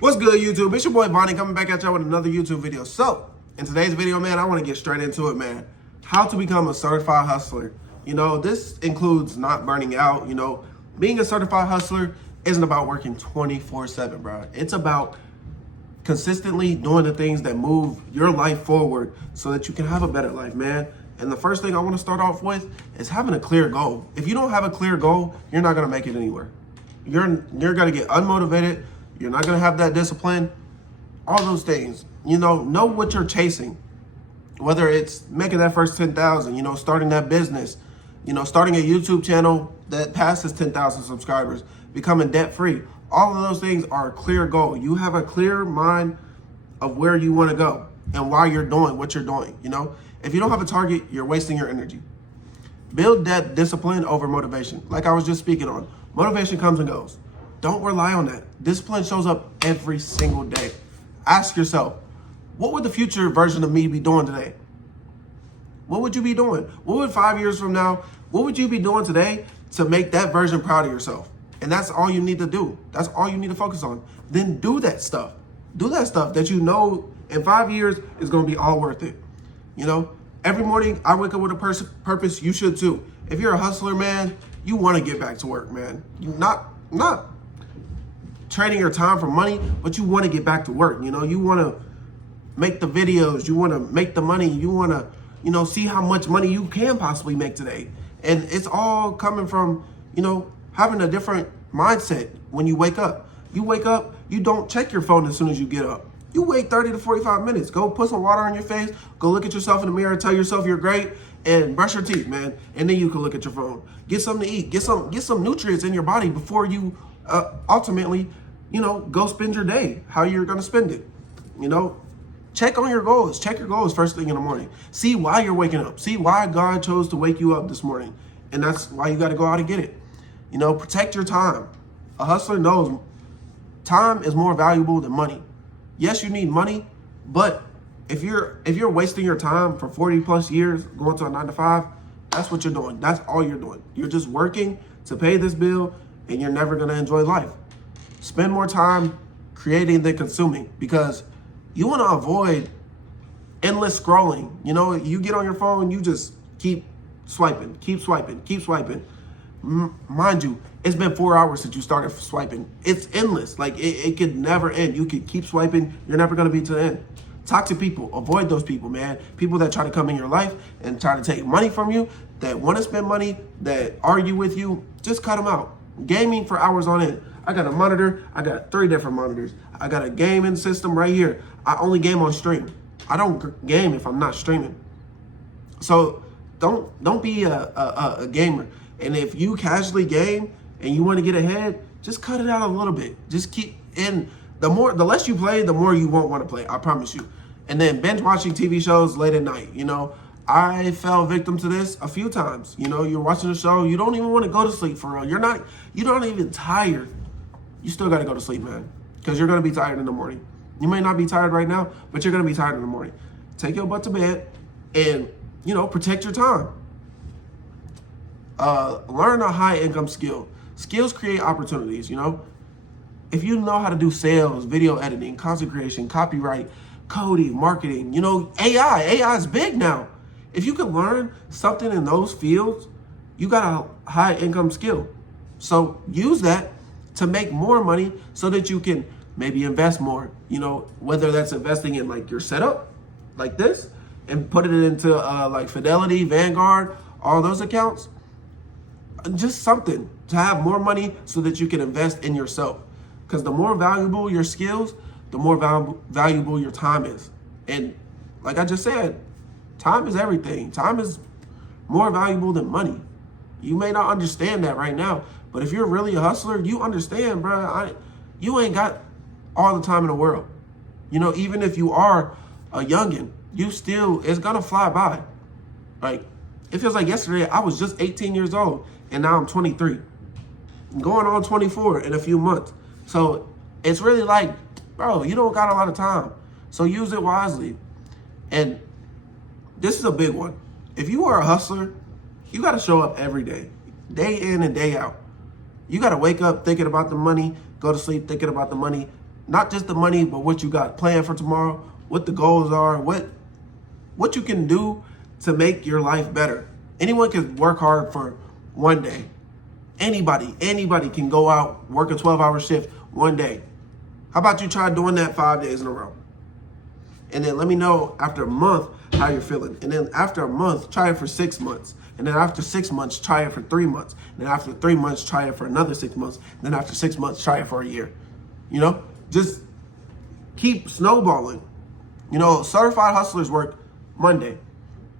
What's good, YouTube? It's your boy Bonnie coming back at y'all with another YouTube video. So, in today's video, man, I want to get straight into it, man. How to become a certified hustler. You know, this includes not burning out. You know, being a certified hustler isn't about working 24/7, bro. It's about consistently doing the things that move your life forward so that you can have a better life, man. And the first thing I want to start off with is having a clear goal. If you don't have a clear goal, you're not going to make it anywhere. You're going to get unmotivated. You're not going to have that discipline, all those things. You know what you're chasing, whether it's making that first 10,000, you know, starting that business, you know, starting a YouTube channel that passes 10,000 subscribers, becoming debt free. All of those things are a clear goal. You have a clear mind of where you want to go and why you're doing what you're doing. You know, if you don't have a target, you're wasting your energy. Build that discipline over motivation. Like I was just speaking on, motivation comes and goes. Don't rely on that. Discipline shows up every single day. Ask yourself, what would the future version of me be doing today? What would you be doing? What would 5 years from now, what would you be doing today to make that version proud of yourself? And that's all you need to do. That's all you need to focus on. Then do that stuff. Do that stuff that you know in 5 years is going to be all worth it. You know, every morning I wake up with a purpose. You should too. If you're a hustler, man, you want to get back to work, man. You not trading your time for money, but you want to get back to work. You know, you want to make the videos, you want to make the money, you want to, you know, see how much money you can possibly make today. And it's all coming from, you know, having a different mindset when you wake up. You wake up, you don't check your phone as soon as you get up. You wait 30 to 45 minutes. Go put some water on your face, go look at yourself in the mirror, tell yourself you're great, and brush your teeth, man. And then you can look at your phone. Get something to eat, get some nutrients in your body before you ultimately, you know, go spend your day, how you're going to spend it. You know, check on your goals. Check your goals first thing in the morning. See why you're waking up. See why God chose to wake you up this morning. And that's why you got to go out and get it. You know, protect your time. A hustler knows time is more valuable than money. Yes, you need money, but if you're wasting your time for 40 plus years going to a 9 to 5, that's what you're doing. That's all you're doing. You're just working to pay this bill and you're never going to enjoy life. Spend more time creating than consuming, because you want to avoid endless scrolling. You know, you get on your phone, you just keep swiping. Mind you, it's been 4 hours since you started swiping. It's endless. Like it could never end. You could keep swiping. You're never going to be to the end. Toxic people, avoid those people, man. People that try to come in your life and try to take money from you, that want to spend money, that argue with you, just cut them out. Gaming for hours on end. I got a monitor. I got 3 different monitors. I got a gaming system right here. I only game on stream. I don't game if I'm not streaming. So don't be a gamer. And if you casually game and you want to get ahead, just cut it out a little bit. Just keep in. The less you play, the more you won't want to play. I promise you. And then binge watching TV shows late at night. You know, I fell victim to this a few times. You know, you're watching a show, you don't even want to go to sleep for real. You're not even tired. You still got to go to sleep, man, because you're going to be tired in the morning. You may not be tired right now, but you're going to be tired in the morning. Take your butt to bed and, you know, protect your time. Learn a high income skill. Skills create opportunities, you know. If you know how to do sales, video editing, content creation, copyright, coding, marketing, you know, AI is big now. If you can learn something in those fields, you got a high income skill. So use that to make more money so that you can maybe invest more, you know, whether that's investing in like your setup like this and put it into like Fidelity, Vanguard, all those accounts. Just something to have more money so that you can invest in yourself. Because the more valuable your skills, the more valuable your time is. And like I just said, time is everything. Time is more valuable than money. You may not understand that right now, but if you're really a hustler, you understand, bro. You ain't got all the time in the world. You know, even if you are a youngin', it's gonna fly by. Like, it feels like yesterday I was just 18 years old and now I'm 23. I'm going on 24 in a few months. So it's really like, bro, you don't got a lot of time. So use it wisely. And this is a big one. If you are a hustler, you got to show up every day in and day out. You got to wake up thinking about the money, go to sleep thinking about the money, Not just the money, but what you got planned for tomorrow, what the goals are, what you can do to make your life better. Anyone can work hard for one day. Anybody can go out, work a 12-hour shift one day. How about you try doing that 5 days in a row? And then let me know after a month how you're feeling. And then after a month, try it for 6 months. And then after 6 months, try it for 3 months. And then after 3 months, try it for another 6 months. And then after 6 months, try it for a year. You know, just keep snowballing. You know, certified hustlers work Monday,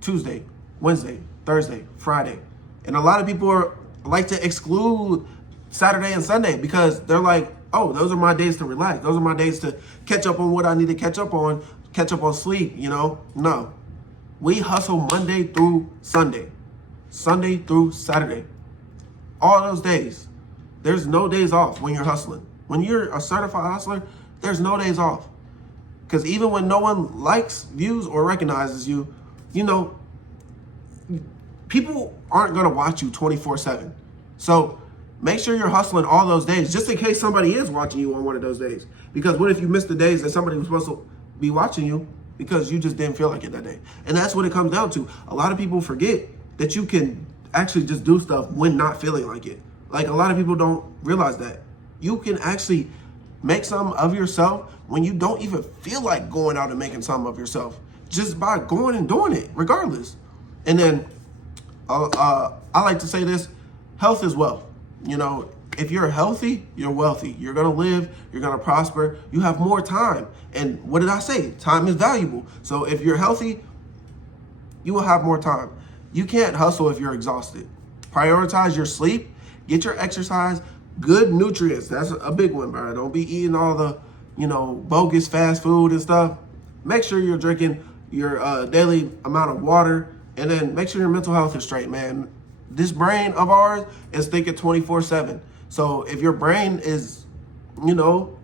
Tuesday, Wednesday, Thursday, Friday. And a lot of people like to exclude Saturday and Sunday because they're like, oh, those are my days to relax. Those are my days to catch up on what I need to catch up on sleep, you know? No. We hustle Monday through Sunday, Sunday through Saturday. All those days. There's no days off when you're hustling. When you're a certified hustler, there's no days off. Because even when no one likes, views, or recognizes you, you know, people aren't going to watch you 24/7. So make sure you're hustling all those days, just in case somebody is watching you on one of those days. Because what if you miss the days that somebody was supposed to be watching you because you just didn't feel like it that day? And that's what it comes down to. A lot of people forget that you can actually just do stuff when not feeling like it. Like, a lot of people don't realize that. You can actually make something of yourself when you don't even feel like going out and making something of yourself, just by going and doing it regardless. And then I like to say this: health is wealth. You know, if you're healthy, you're wealthy. You're going to live, you're going to prosper, you have more time. And what did I say? Time is valuable. So if you're healthy, you will have more time. You can't hustle if you're exhausted. Prioritize your sleep, get your exercise, good nutrients. That's a big one, bro. Don't be eating all the, you know, bogus fast food and stuff. Make sure you're drinking your daily amount of water, and then make sure your mental health is straight, man. This brain of ours is thinking 24/7. So if your brain is, you know,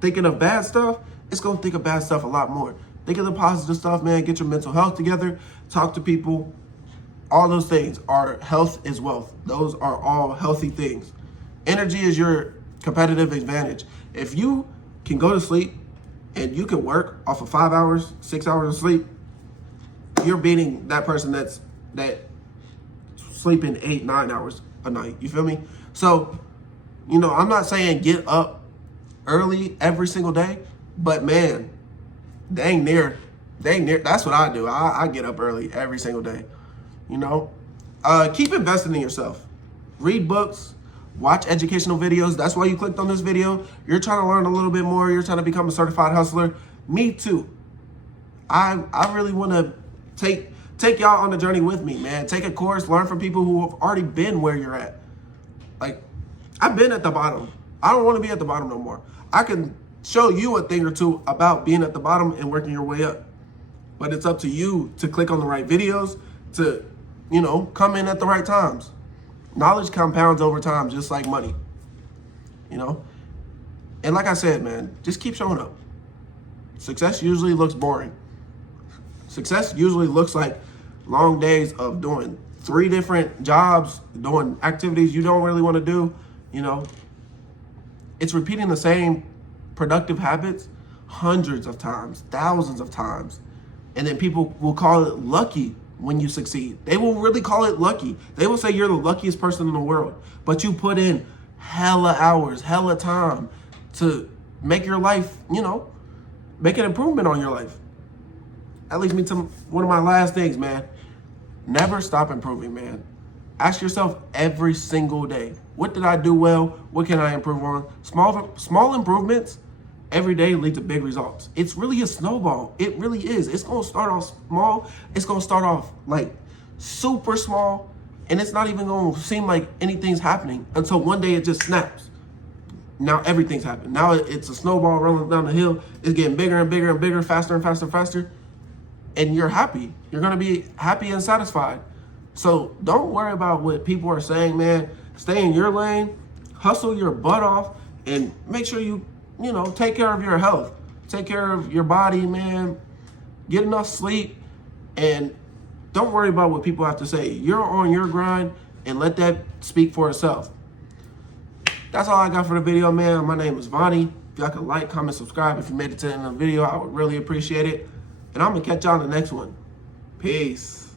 thinking of bad stuff, it's going to think of bad stuff a lot more. Think of the positive stuff, man. Get your mental health together. Talk to people. All those things are health is wealth. Those are all healthy things. Energy is your competitive advantage. If you can go to sleep and you can work off of 5 hours, 6 hours of sleep, you're beating that person that's sleeping 8, 9 hours a night. You feel me? So, you know, I'm not saying get up early every single day, but man, dang near, that's what I do. I get up early every single day. You know, keep investing in yourself. Read books, watch educational videos. That's why you clicked on this video. You're trying to learn a little bit more. You're trying to become a certified hustler. Me too. I really want to take y'all on the journey with me, man. Take a course, learn from people who have already been where you're at. Like, I've been at the bottom. I don't want to be at the bottom no more. I can show you a thing or two about being at the bottom and working your way up. But it's up to you to click on the right videos, to, you know, come in at the right times. Knowledge compounds over time, just like money, you know? And like I said, man, just keep showing up. Success usually looks boring. Success usually looks like long days of doing 3 different jobs, doing activities you don't really want to do, you know? It's repeating the same productive habits hundreds of times, thousands of times. And then people will call it lucky when you succeed. They will really call it lucky. They will say you're the luckiest person in the world, but you put in hella hours, hella time to make your life, you know, make an improvement on your life. That leads me to one of my last things, man. Never stop improving, man. Ask yourself every single day, what did I do well? What can I improve on? Small improvements every day lead to big results. It's really a snowball. It really is. It's going to start off small. It's going to start off like super small, and it's not even going to seem like anything's happening until one day it just snaps. Now everything's happening. Now it's a snowball rolling down the hill. It's getting bigger and bigger and bigger, faster and faster and faster. And you're happy. You're going to be happy and satisfied. So don't worry about what people are saying, man. Stay in your lane, hustle your butt off, and make sure you know, take care of your health. Take care of your body, man. Get enough sleep, and don't worry about what people have to say. You're on your grind, and let that speak for itself. That's all I got for the video, man. My name is Vonnie. y'all could like, comment, subscribe. If you made it to the end of the video, I would really appreciate it. And I'm going to catch y'all in the next one. Peace.